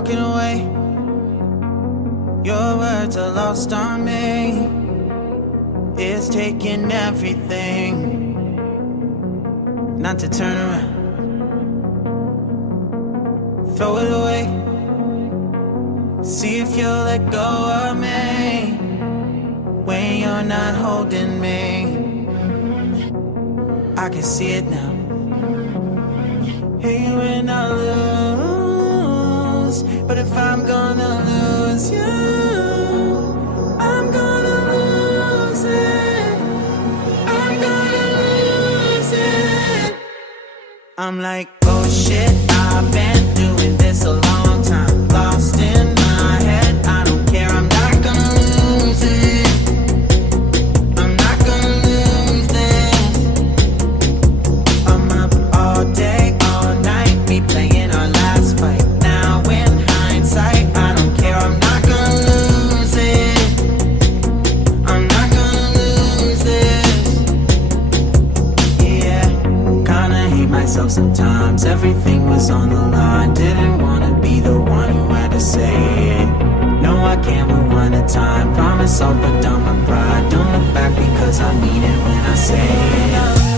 walking away. Your words are lost on me. It's taking everything not to turn around. Throw it away. See if you'll let go of me when you're not holding me. I can see it now. Hey, when I lose, but if I'm gonna lose you, I'm gonna lose it. I'm gonna lose it. I'm like, oh shit, I've been doing this a long time. Lost in my head, I don't care, I'm not gonna lose it. I'm not gonna lose this. I'm up all day, all night, replaying our last fight. Now in hindsight, I don't care, I'm not gonna lose it. I'm not gonna lose this. Yeah, kinda hate myself sometimes. Everything was on the line. Didn't wanna be the one who had to say it. No, I can't rewind the time. Promise I'll put down my pride. Don't look back because I mean it when I say it.